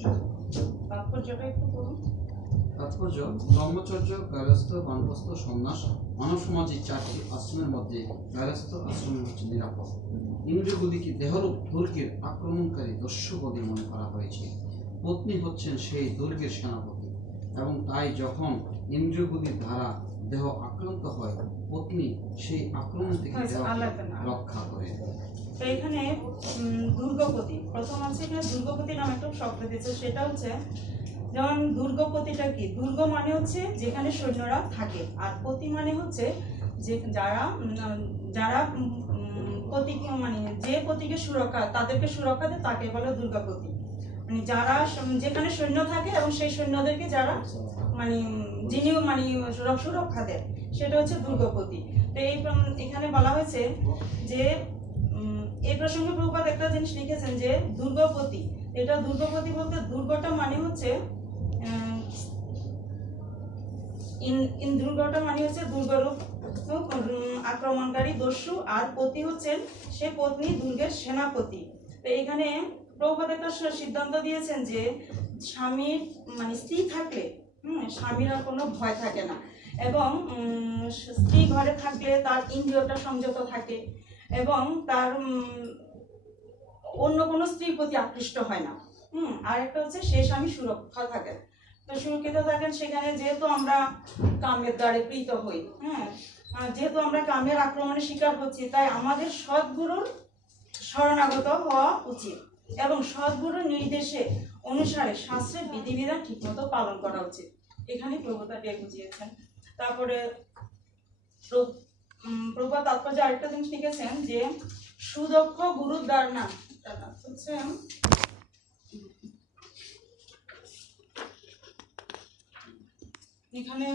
তাৎপর্য। তাৎপর্যটা একটু বলুন। তাৎপর্য: ব্রহ্মচর্য, গার্হস্থ্য, বানপ্রস্থ, সন্ন্যাস মানব সমাজে চারটি আশ্রমের মধ্যে গার্হস্থ্য আশ্রমে হচ্ছে নিরাপদ। ইন্দ্রিয়গুলিকে দেহরূপ দুর্গের আক্রমণকারী দস্যু বলে মনে করা হয়েছে। পত্নী হচ্ছেন সেই দুর্গের সেনাপতি, এবং তাই যখন ইন্দ্রিয়গুলির দ্বারা দেহ আক্রান্ত হয়, পত্নী সেই আক্রমণ থেকে দেহ রক্ষা করে। তো এখানে দুর্গপতি প্রথম আছে, এখানে দুর্গপতি নামে একটা শব্দ দিয়েছে, সেটা হচ্ছে যেমন দুর্গপতিটা কি, দুর্গ মানে হচ্ছে যেখানে সৈন্যরা থাকে, আর পতি মানে হচ্ছে যে যারা যারা পতিকে মানে যে পতিকে সুরক্ষা, তাদেরকে সুরক্ষা দেয় তাকে বলে দুর্গপতি। মানে যারা যেখানে সৈন্য থাকে এবং সেই সৈন্যদেরকে যারা মানে যিনি মানে সুরক্ষা দেয়, সেটা হচ্ছে দুর্গপতি। তো এখানে বলা হয়েছে যে এই প্রসঙ্গে প্রভুপাদ একটা জিনিস লিখেছেন যে দুর্গপতি, এটা দুর্গপতি বলতে দুর্গটা মানে হচ্ছে দুর্গটা মানে হচ্ছে দুর্গরূপ আক্রমণকারী দস্যু, আর পতি হচ্ছেন সে পত্নী দুর্গের সেনাপতি। তো এখানে প্রভুপাদ একটা সিদ্ধান্ত দিয়েছেন যে স্বামীর মানে স্ত্রী থাকলে স্বামীর আর কোনো ভয় থাকে না, এবং স্ত্রী ঘরে থাকলে তার ইন্দ্রিয়টা সংযত থাকে, এবং তার অন্য কোনো স্ত্রীর প্রতি আকৃষ্ট হয় না। আর একটা হচ্ছে সে স্বামী সুরক্ষা থাকে, তো সুরক্ষিত থাকেন সেখানে। যেহেতু আমরা কামের দ্বারে প্রীত হই, যেহেতু আমরা কামের আক্রমণের শিকার হচ্ছি, তাই আমাদের সদ্গুরুর শরণাগত হওয়া উচিত, এবং সদ্গুরুর নির্দেশে অনুসারে শাস্ত্রের বিধিবিধান ঠিকমতো পালন করা উচিত। এখানে প্রভুপাদ বুঝিয়েছেন। তারপরে প্রভুপাদ তাৎপর্য আরেকটা জিনিস লিখেছেন যে সুদক্ষ গুরুর দ্বার না হচ্ছে এখানে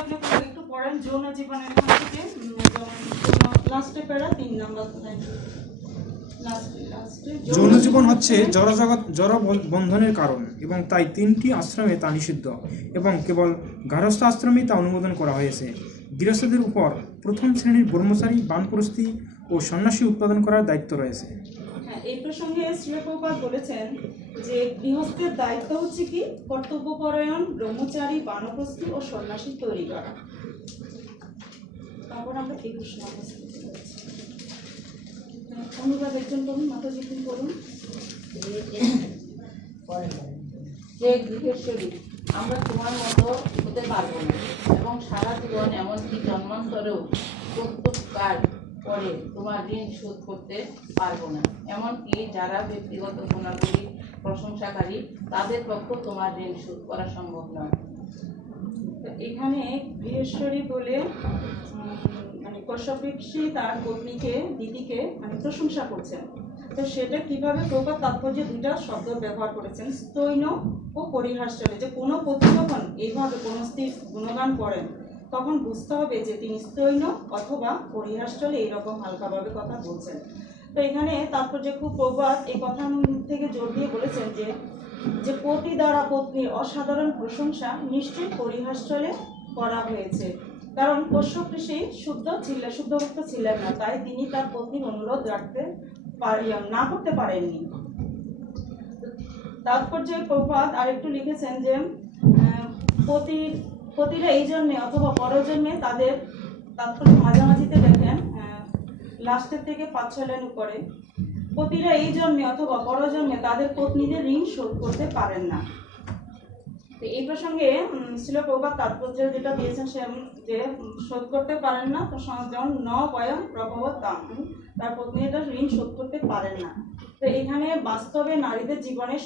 আপনি একটু পড়েন যৌন জীবনের থেকে লাস্টে পেরা 3 নাম্বার। যৌন জীবন হচ্ছে জড় বন্ধনের কারণ, এবং তাই 3টি আশ্রমে তা নিষিদ্ধ, এবং কেবল গার্হস্থ আশ্রমেই তা অনুমোদন করা হয়েছে। গৃহস্থদের উপর প্রথম শ্রেণীর ব্রহ্মচারী, বানপ্রস্থী ও সন্ন্যাসী উৎপাদন করার দায়িত্ব রয়েছে। এই প্রসঙ্গে শ্রীল প্রভুপাদ বলেছেন যে গৃহস্থের দায়িত্ব হচ্ছে কি, কর্তব্যপরায়ণ ব্রহ্মচারী, বানপ্রস্থী ও সন্ন্যাসী তৈরি করা। তারপর আমরা 21 নম্বর অনুবাদ একজন করুন, মাতাজি তুমি করুন। যে গৃহেশ্বরী, আমরা তোমার মতো হতে পারবো না, এবং সারা জীবন এমনকি জন্মান্তরেও প্রত্যুপকার করে তোমার ঋণ শোধ করতে পারবো না। এমনকি যারা ব্যক্তিগত গুণাবলী প্রশংসাকারী, তাদের পক্ষে তোমার ঋণ শোধ করা সম্ভব নয়। এখানে গৃহেশ্বরী বলে মানে কশ্যপ ঋষি তার পত্নীকে দিদিকে মানে প্রশংসা করছেন। তো সেটা কিভাবে প্রপাত তাৎপর্য দুইটা শব্দ ব্যবহার করেছেন, স্তৈন ও পরিহাসলে। যে কোনো পতি যখন এইভাবে কোনো স্ত্রীর গুণগান করেন, তখন বুঝতে হবে যে তিনি স্তৈন অথবা পরিহাসলে এইরকম হালকাভাবে কথা বলছেন। তো এখানে তাৎপর্য খুব প্রবাদ এই কথা থেকে জোর দিয়ে বলেছেন যে পতি দ্বারা পত্নীর অসাধারণ প্রশংসা নিশ্চয়ই পরিহাসলে করা হয়েছে, কারণ কশ্যপ ঋষি শুদ্ধভক্ত ছিলেন না, তাই তিনি তার পত্নীর অনুরোধ না করতে পারেননি। তাৎপর্য প্রভাত আরেকটু লিখেছেন যে পতিরা এই জন্যে অথবা পরজন্মে তাদের, তাৎপর্য মাঝামাঝিতে দেখেন লাস্টের থেকে 5-6 লাইন উপরে, পতিরা এই জন্মে অথবা পরজন্মে তাদের পত্নীদের ঋণ শোধ করতে পারেন না। তো এই প্রসঙ্গে ছিল প্রভাত তাৎপর্য যেটা দিয়েছেন সে যে শোধ করতে পারেন না, তো যেমন বয়ম প্রভাবত দাম, তার পত্নীরা ঋণ শোধ করতে পারেন না। তো এখানে বাস্তবে নারীদের জীবনে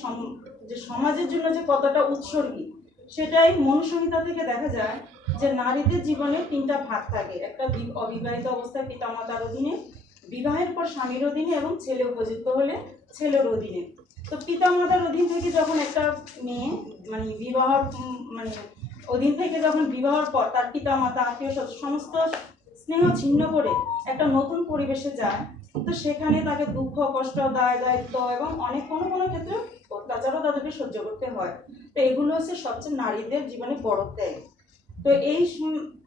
যে সমাজের জন্য যে কতটা উৎসর্গী, সেটাই মনুসংহিতা থেকে দেখা যায় যে নারীদের জীবনে 3টা ভাগ থাকে। একটা অবিবাহিত অবস্থায় পিতামাতার অধীনে, বিবাহের পর স্বামীর অধীনে, এবং ছেলে উপযুক্ত হলে ছেলের অধীনে। তো পিতামাতার অধীন থেকে যখন একটা মেয়ে মানে অধীন থেকে যখন বিবাহের পর তার পিতামাতা, আত্মীয় সমস্ত স্নেহ ছিন্ন করে একটা নতুন পরিবেশে যায়, তো সেখানে তাকে দুঃখ, কষ্ট, দায়িত্ব এবং অনেক কোনো ক্ষেত্রে অত্যাচারও তাদেরকে সহ্য করতে হয়। তো এগুলো হচ্ছে সবচেয়ে নারীদের জীবনে বড় ত্যাগ। তো এই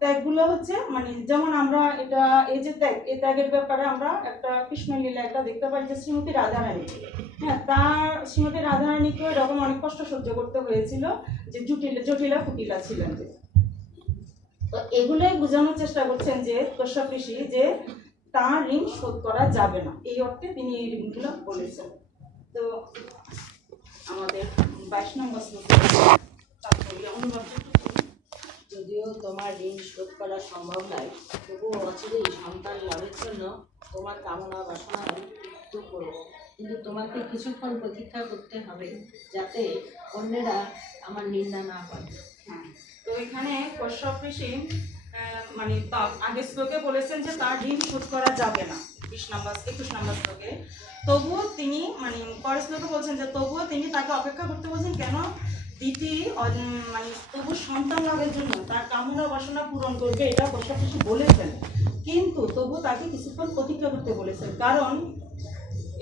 ত্যাগগুলো হচ্ছে মানে যেমন আমরা এটা এই যে ত্যাগ, এই ত্যাগের ব্যাপারে আমরা একটা কৃষ্ণলীলা একটা দেখতে পাই যে শ্রীমতী রাধারানী, হ্যাঁ, তার শ্রীমতী রাধারানীকে এরকম অনেক কষ্ট সহ্য করতে হয়েছিল, যে জটিলা কুটিলা ছিলেন। তো এগুলোই বোঝানোর চেষ্টা করছেন যে কশ্যপ ঋষি যে তার ঋণ শোধ করা যাবে না, এই অর্থে তিনি এই ঋণগুলো বলেছেন। তো আমাদের 22 নম্বর শ্লোকে তাৎপর্য অনুবাদ। যদিও তোমার ঋণ শোধ করা সম্ভব নয়, তবুও অচিরেই সন্তান লাভের জন্য তোমার কামনা বাসনা তৃপ্ত করবো, কিন্তু তোমাকে কিছুক্ষণ প্রতীক্ষা করতে হবে যাতে অন্যেরা আমার নিন্দা না করে। হ্যাঁ, তো এখানে কশ্যপ ঋষি মানে আগের শ্লোকে বলেছেন যে তার ঋণ শোধ করা যাবে না 21 নম্বর শ্লোকে, তবুও তিনি মানে পরের শ্লোকে বলছেন যে তবুও তিনি তাকে অপেক্ষা করতে বলছেন, কেন দিতি মানে তবু সন্তান লাভের জন্য তার কামনা বাসনা পূরণ করবে, এটা কশ্যপ ঋষি বলেছেন, কিন্তু তবু তাকে কিছুক্ষণ প্রতীক্ষা করতে বলেছেন, কারণ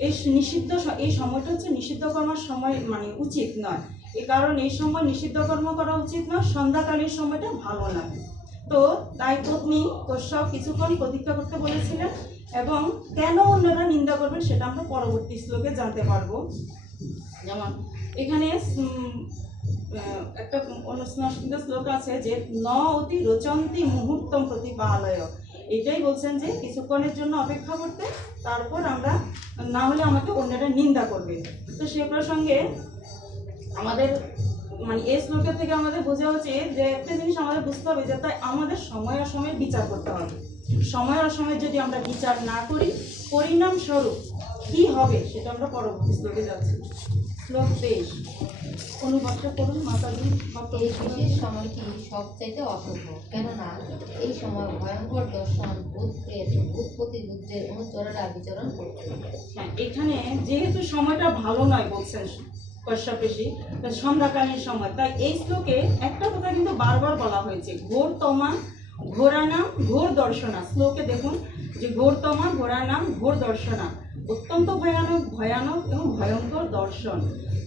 এই নিষিদ্ধ এই সময়টা হচ্ছে নিষিদ্ধ কর্মের সময়, মানে উচিত নয়, এই কারণ এই সময় নিষিদ্ধ কর্ম করা উচিত নয়, সন্ধ্যাকালীন সময়টা ভালো না। তো তাই পত্নী কশ্যপ কিছুক্ষণ প্রতীক্ষা করতে বলেছিলেন, এবং কেন অন্যরা নিন্দা করবেন সেটা আমরা পরবর্তী শ্লোকে জানতে পারবো। যেমন এখানে একটা অনুষ্ঠিত শ্লোক আছে যে ন অতি রোচন্তি মুহূর্তম প্রতিপালয়, এটাই বলছেন যে কিছুক্ষণের জন্য অপেক্ষা করতে, তারপর আমরা না হলে আমাকে অন্যরা নিন্দা করবে। তো সে প্রসঙ্গে আমাদের মানে এই শ্লোকের থেকে আমাদের বোঝা উচিত যে একটা জিনিস আমাদের বুঝতে হবে যে তাই আমাদের সময় অসময়ের বিচার করতে হবে। সময় অসময়ে যদি আমরা বিচার না করি, পরিণাম স্বরূপ কি হবে সেটা আমরা পরবর্তী শ্লোকে যাচ্ছি। শ্লোক 23 অনুবাদটা করুন মাতাজি। এই বিশেষ সময়টি সবচাইতে অশুভ, কেননা এই সময় ভয়ঙ্কর দর্শন ভূত প্রেত উৎপত্তি রুদ্রের অনুচরেরা বিচরণ করতে। হ্যাঁ, এখানে যেহেতু সময়টা ভালো নয় বলছেন কশ্যপ ঋষি, সন্ধ্যাকালীন সময়, তাই এই শ্লোকে একটা কথা কিন্তু বারবার বলা হয়েছে, ঘোর তমা ঘোরা নাম ঘোর দর্শনা। শ্লোকে দেখুন যে ঘোর তমা ঘোরা নাম ঘোর দর্শনা, অত্যন্ত ভয়ানক ভয়ানক এবং ভয়ঙ্কর দর্শন।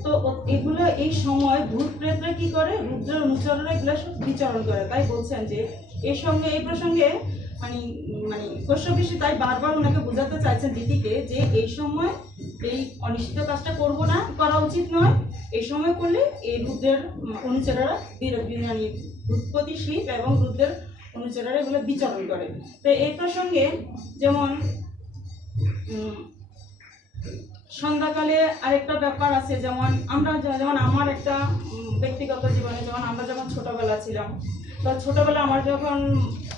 তো এগুলো এই সময় ভূত প্রেতরা কি করে, রুদ্রের অনুচররা এগুলো সব বিচরণ করে, তাই বলছেন যে এর সঙ্গে এই প্রসঙ্গে মানে মানে কশ্যপ ঋষি তাই বারবার ওনাকে বোঝাতে চাইছেন দিদিকে যে এই সময় এই অনিশ্চিত কাজটা করবো না, করা উচিত নয়, এই সময় করলে এই রুদ্রের অনুচরেরা মানে ভূতপতি শিব এবং রুদ্রের অনুচরেরা এগুলো বিচরণ করে। তো এই প্রসঙ্গে যেমন সন্ধ্যাকালে আরেকটা ব্যাপার আছে, যেমন আমরা যেমন আমার একটা ব্যক্তিগত জীবনে, যেমন আমরা যখন ছোটবেলা ছিলাম, তো ছোটবেলা আমার যখন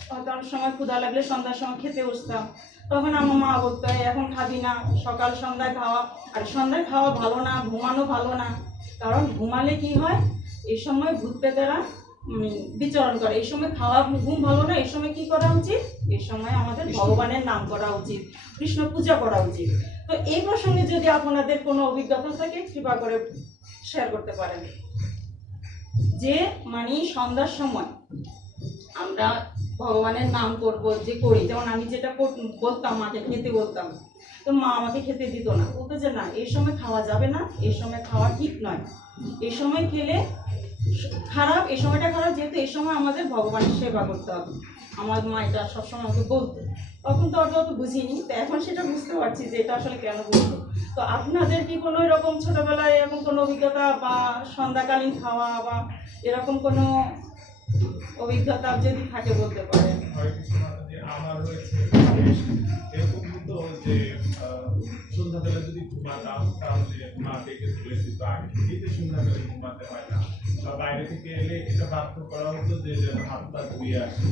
হয়তো অনেক সময় ক্ষুধা লাগলে সন্ধ্যার সময় খেতে বসতাম, তখন আমার মা বলতো এখন খাবি না, সকাল সন্ধ্যায় খাওয়া, আর সন্ধ্যায় খাওয়া ভালো না, ঘুমানো ভালো না, কারণ ঘুমালে কি হয় এই সময় ভূত প্রেতেরা বিচরণ করে, এই সময় খাওয়া ঘুম ভালো না, এই সময় কি করা উচিত, এই সময় আমাদের ভগবানের নাম করা উচিত, কৃষ্ণ পূজা করা উচিত। তো এই প্রসঙ্গে যদি আপনাদের কোনো অভিজ্ঞতা থাকে কৃপা করে শেয়ার করতে পারেন, যে মানে সন্ধ্যার সময় আমরা ভগবানের নাম করব যে করি, যেমন আমি যেটা বলতাম মাকে খেতে বলতাম, তো মা আমাকে খেতে দিত না, বলতো যে না এই সময় খাওয়া যাবে না, এই সময় খাওয়া ঠিক নয়, এই সময় খেলে খারাপ, এই সময়টা খারাপ, যেহেতু এই সময় আমাদের ভগবানের সেবা করতে হবে। আমার মা এটা সবসময় আমাকে বলতো, তখন তো অত বুঝিনি, তো এখন সেটা বুঝতে পারছি যে এটা আসলে কেন বলতো। তো আপনাদের কি কোনো এরকম ছোটবেলায় এরকম কোনো অভিজ্ঞতা বা সন্ধ্যাকালীন খাওয়া বা এরকম কোনো অভিজ্ঞতা যদি থাকে বলতে পারেন? আমার হয়েছে এরকম হতো যে সন্ধ্যাবেলা যদি ঘুমাতাম তাহলে মা ডেকে তুলে দিত, আগে থেকেই যে সন্ধ্যাবেলা ঘুমাতে হয় না, বা বাইরে থেকে এলে এটা বাধ্য করা হতো যে যেন হাত পা ধুয়ে আসে,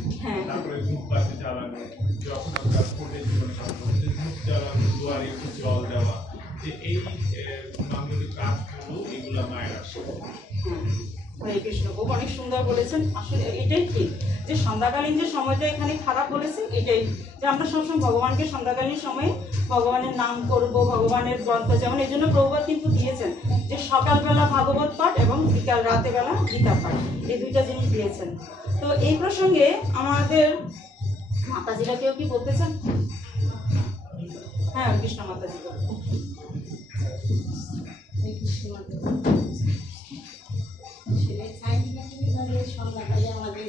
তারপরে ধূপ বাতি জ্বালানো, যখন আমরা কোর্টে জীবনে ধূপ জ্বালানো, দুয়ারে একটু জল দেওয়া, যে এই মাঙ্গলিক কাজগুলো এগুলো মায়ের আসে। হরে কৃষ্ণ, খুব অনেক সুন্দর বলেছেন। আসলে এটাই ঠিক যে সন্ধ্যাকালীন যে সময়টা এখানে খারাপ বলেছে, এটাই যে আমরা সবসময় ভগবানকে সন্ধ্যাকালীন সময়ে ভগবানের নাম করব, ভগবানের গ্রন্থ, যেমন এই জন্য প্রভুপাদ কিন্তু দিয়েছেন যে সকালবেলা ভাগবত পাঠ এবং বিকাল রাতে বেলা গীতা পাঠ, এই দুইটা জিনিস দিয়েছেন। তো এই প্রসঙ্গে আমাদের মাতাজিরা কেউ কি বলতেছেন? হ্যাঁ, কৃষ্ণ মাতাজি বলতেন। সন্ধ্যাকালে আমাদের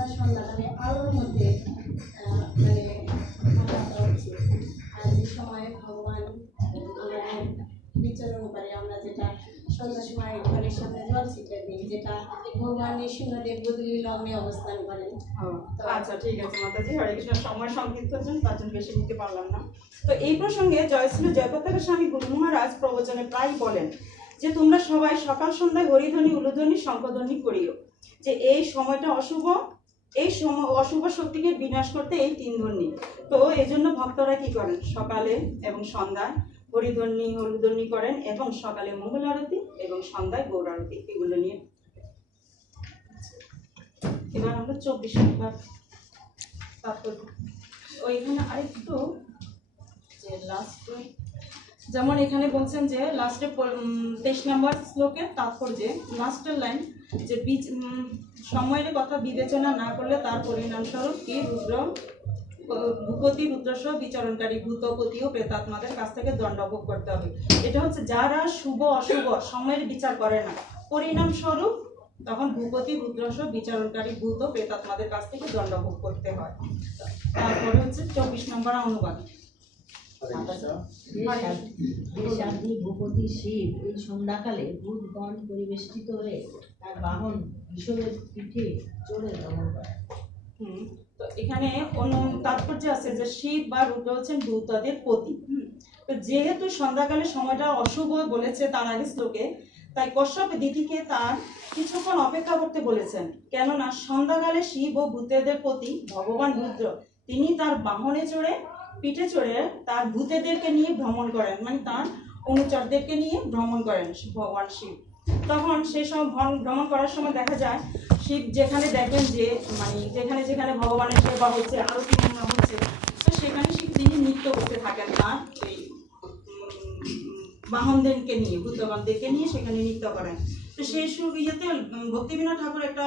আমরা সন্ধ্যাকালে আলোর মধ্যে মানে থাকা উচিত। আর এই সময় ভগবান আমাদের বিচরণ করে, আমরা যেটা সন্ধ্যার সময় ঘরের সামনে জল ছিটে দিই, যেটা ভগবান নৃসিংহদেব বদলি লগ্নে অবস্থান করেন। আচ্ছা ঠিক আছে মাতাজি, হরে কৃষ্ণ। সময় সংক্ষিপ্ত জন, তার জন্য বেশি নিতে পারলাম না। তো এই প্রসঙ্গে জয়শ্রী জয়প্রতাপের স্বামী গুরু মহারাজ প্রবচনে প্রায় বলেন যে তোমরা সবাই সকাল সন্ধ্যায় হরিধ্বনি, উলুধ্বনি, শঙ্খধ্বনি করিও, যে এই সময়টা অশুভ, এই সময় অশুভ শক্তিকে বিনাশ করতে এই 3 ধ্বনি। তো এই জন্য ভক্তরা কি করেন, সকালে এবং সন্ধ্যায় হরিধ্বনি, উলুধ্বনি করেন, এবং সকালে মঙ্গল আরতি এবং সন্ধ্যায় গৌর আরতি, এগুলো নিয়ে। এবার আমরা 24 নম্বর তাৎপর্য। ওইখানে আরেকটু যে লাস্টে, যেমন এখানে বলছেন যে লাস্টে 23 নম্বর শ্লোকের তাৎপর্যে লাস্টের লাইন যে সময়ের কথা বিবেচনা না করলে তার পরিণামস্বরূপ কি ভূপতি রুদ্রসহ বিচরণকারী ভূতপতি ও প্রেতাত্মাদের কাছ থেকে দণ্ডভোগ করতে হবে। এটা হচ্ছে যারা শুভ অশুভ সময়ের বিচার করে না, পরিণামস্বরূপ তখন ভূপতি রুদ্রসহ বিচরণকারী ভূত প্রেতাত্মাদের কাছ থেকে দণ্ডভোগ করতে হয়। তারপরে হচ্ছে 24 নম্বর অনুবাদ। সাধ্বী ভূপতি শিব এই সন্ধ্যাকালে ভূতগণ পরিবেষ্টিত হয়ে তার বাহন বিষয়ের পিঠে চড়ে দমন করে। তো এখানে তাৎপর্য আছে যে শিব বা রুদ্র হচ্ছেন ভূতদের পতি। তো যেহেতু সন্ধ্যাকালে সময়টা অশুভ বলেছে তার আগে শ্লোকে, তাই কশ্যপ দিদিকে তার কিছুক্ষণ অপেক্ষা করতে বলেছেন, কেননা সন্ধ্যাকালে শিব ও ভূতেদের পতি ভগবান রুদ্র তিনি তার বাহনে চড়ে, পিঠে চড়ে তার ভূতেদেরকে নিয়ে ভ্রমণ করেন, মানে তার অনুচরদেরকে নিয়ে ভ্রমণ করেন ভগবান শিব। তখন সেই সময় ভ্রমণ করার সময় দেখা যায় শিব যেখানে দেখেন যে মানে যেখানে যেখানে ভগবানের সেবা হচ্ছে, আরতি হচ্ছে, তো সেখানে শিব তিনি নৃত্য করতে থাকেন তার এই বাহনদেরকে নিয়ে, ভূতগণদেরকে নিয়ে সেখানে নৃত্য করেন। তো সেই ইয়েতে ভক্তিবিনোদ ঠাকুর একটা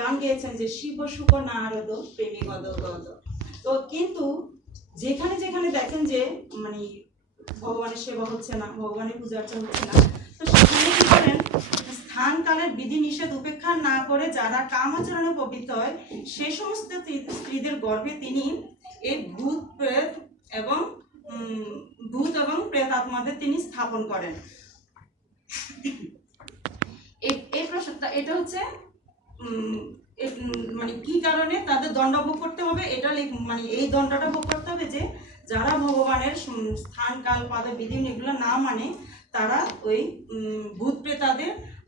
গান গেয়েছেন যে শিব সুখ নারদ প্রেমী গদ গদ। তো কিন্তু যেখানে যেখানে দেখেন যে মানে ভগবানের সেবা হচ্ছে না, ভগবানের পূজা অর্চনা হচ্ছে না, তো সেখানে কি করেন, স্থান কালের বিধি নিষেধ উপেক্ষা না করে যারা কামাচরণে পবিত্র হয় সেই সমস্ত স্ত্রীদের গর্ভে তিনি এই ভূত এবং প্রেতাত্মাদের তিনি স্থাপন করেন। এই প্রশ্নটা এটা হচ্ছে মানে কি কারণে তাদের দণ্ডভোগ করতে হবে, এটা মানে এই দণ্ডটা ভোগ করতে হবে যে যারা ভগবানের স্থান কাল পাদ বিধি এগুলো না মানে তারা ওই ভূত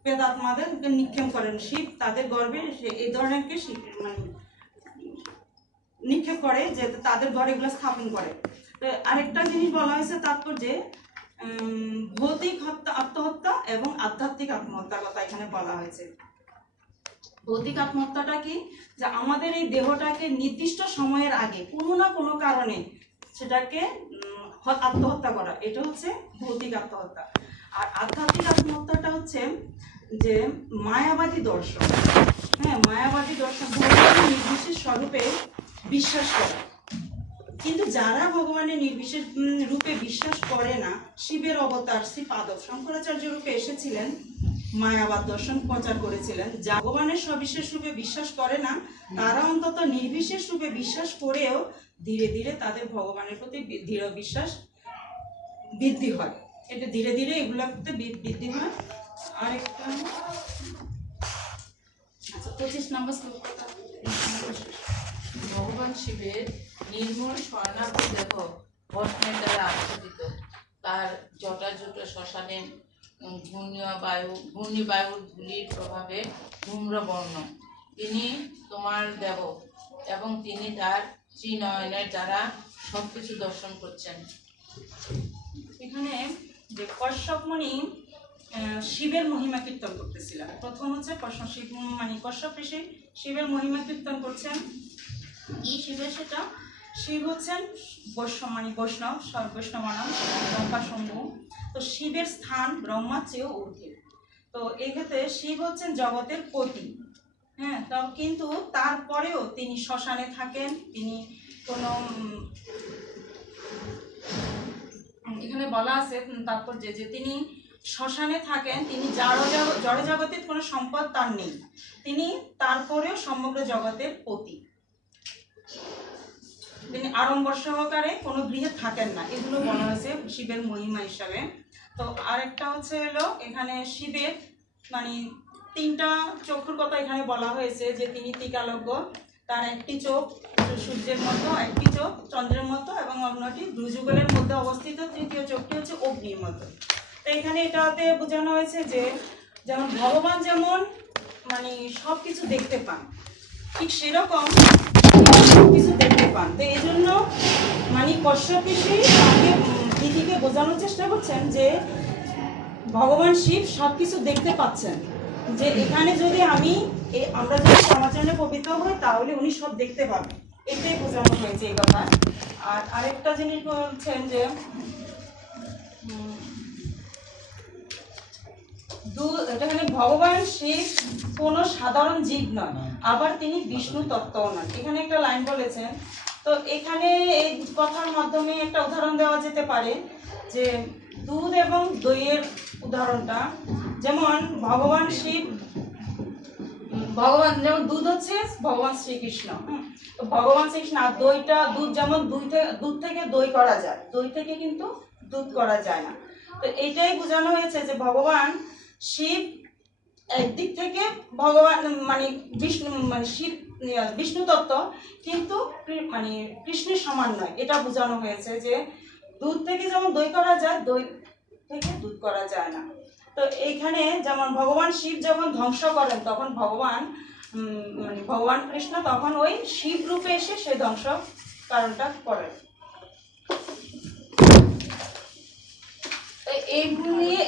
প্রেতাত্মাদের নিক্ষেপ করেন। শিব তাদের গর্ভে এই ধরনেরকে মানে নিক্ষেপ করে, যে তাদের ঘরে এগুলো স্থাপন করে। আরেকটা জিনিস বলা হয়েছে তাৎপর্যে ভৌতিক আত্মহত্যা এবং আধ্যাত্মিক আত্মহত্যার কথা এখানে বলা হয়েছে। ভৌতিক আত্মহত্যাটা কি, যে আমাদের এই দেহটাকে নির্দিষ্ট সময়ের আগে কোনো না কোনো কারণে সেটাকে আত্মহত্যা করা, এটা হচ্ছে ভৌতিক আত্মহত্যা। আর আধ্যাত্মিক আত্মহত্যাটা হচ্ছে যে মায়াবাদী দর্শন। হ্যাঁ, মায়াবাদী দর্শন ভগবানের নির্বিশেষ স্বরূপে বিশ্বাস করা। কিন্তু যারা ভগবানের নির্বিশেষ রূপে বিশ্বাস করে না, শিবের অবতার শ্রী পাদব শঙ্করাচার্য রূপে এসেছিলেন, মায়াবাদ দর্শন প্রচার করেছিলেন। যা ভগবানের সবিশেষ রূপে বিশ্বাস করে না তারা অন্তত নির্বিশেষ রূপে বিশ্বাস করেও ধীরে ধীরে তাদের ভগবানের প্রতি দৃঢ় বিশ্বাস বৃদ্ধি হয়। এটা ধীরে ধীরে এগুলো করতে বৃদ্ধি হয়। আরেকটা 25 নম্বর শ্লোক। ভগবান শিবের নির্মল স্বর্ণাভ দেহ ভস্মের দ্বারা আচ্ছাদিত, তার জটাজুট শ্মশানে ঘূর্ণিবায়ুর ধূলির প্রভাবে ধূম্রবর্ণ। তিনি তোমার দেব এবং তিনি তার ত্রিনয়নের দ্বারা সবকিছু দর্শন করছেন। এখানে যে কশ্যপ মুনি শিবের মহিমা কীর্তন করতেছিলেন। প্রথম হচ্ছে কশ্যপ ঋষি শিবের মহিমা কীর্তন করছেন। কি শিবের সেটা? শিব হচ্ছেন বৈষ্ণব, সর্বৈষ্ণবানাম ব্রহ্মা শম্ভু। তো শিবের স্থান ব্রহ্মার চেয়েও ঊর্ধ্বে। তো এক্ষেত্রে শিব হচ্ছেন জগতের পতি। হ্যাঁ, কিন্তু তারপরেও তিনি শ্মশানে থাকেন। তিনি কোনো এখানে বলা আছে তাৎপর্য যে তিনি শ্মশানে থাকেন, তিনি জড় জগতের কোনো সম্পদ তার নেই, তিনি তারপরেও সমগ্র জগতের পতি। তিনি আড়ম্বর সহকারে কোনো গৃহে থাকেন না, এগুলো বলা হয়েছে শিবের মহিমা হিসাবে। তো আরেকটা হচ্ছে হলো এখানে শিবের মানে 3টা চক্ষুর কথা এখানে বলা হয়েছে, যে তিনি ত্রিকালজ্ঞ, তার একটি চোখ সূর্যের মতো, একটি চোখ চন্দ্রের মতো এবং অন্যটি দুযুগলের মধ্যে অবস্থিত, তৃতীয় চোখটি হচ্ছে অগ্নির মতো। তো এখানে এটাতে বোঝানো হয়েছে যে যেমন ভগবান যেমন মানে সব কিছু দেখতে পান, ঠিক সেরকম সব কিছু দেখতে পান। তো এই জন্য মানে কশ্যপ ঋষি তাকে দিদিকে বোঝানোর চেষ্টা করছেন যে ভগবান শিব সব কিছু দেখতে পাচ্ছেন, যে এখানে যদি আমরা যদি সমাচরণে পবিত্র হই তাহলে উনি সব দেখতে পাবেন, এটাই বোঝানো হয়েছে এই কথা। আর আরেকটা জিনিস বলছেন যে এখানে ভগবান শিব কোনো সাধারণ জীব নয়, আবার তিনি বিষ্ণু তত্ত্বও নয়। এখানে একটা লাইন বলেছেন, তো এখানে এই কথার মাধ্যমে একটা উদাহরণ দেওয়া যেতে পারে যে দুধ এবং দইয়ের উদাহরণটা, যেমন ভগবান শিব যেমন দুধ হচ্ছে ভগবান শ্রীকৃষ্ণ, তো ভগবান শ্রীকৃষ্ণ, আর দুধ যেমন দুধ থেকে দই করা যায়, দই থেকে কিন্তু দুধ করা যায় না। তো এইটাই বোঝানো হয়েছে যে ভগবান শিব একদিক থেকে ভগবান মানে শিব বিষ্ণু তত্ত্ব, কিন্তু মানে কৃষ্ণের সমান নয়, এটা বোঝানো হয়েছে যে দুধ থেকে যেমন দই করা যায়, দই থেকে দুধ করা যায় না। তো এইখানে যেমন ভগবান শিব যখন ধ্বংস করেন, তখন ভগবান কৃষ্ণ তখন ওই শিব রূপে এসে সেই ধ্বংস কারণটা করেন।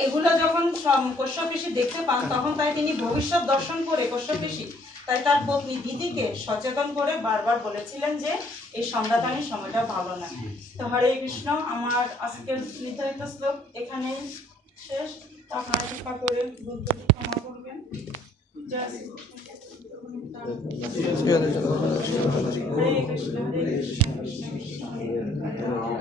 এগুলো যখন কশ্যপ ঋষি দেখতে পান, তখন তাই তিনি ভবিষ্যৎ দর্শন করে কশ্যপ ঋষি তাই তার পত্নী দিদিকে সচেতন করে বারবার বলেছিলেন যে এই সন্ধ্যাদানের সময়টা ভালো না। তো হরে কৃষ্ণ, আমার আজকের নির্ধারিত শ্লোক এখানেই শেষ। আপনারা কৃপা করে ভুলত্রুটি ক্ষমা করবেন। জয় শ্রী কৃষ্ণ। হরে কৃষ্ণ, হরে কৃষ্ণ, কৃষ্ণ কৃষ্ণ হরে হরে।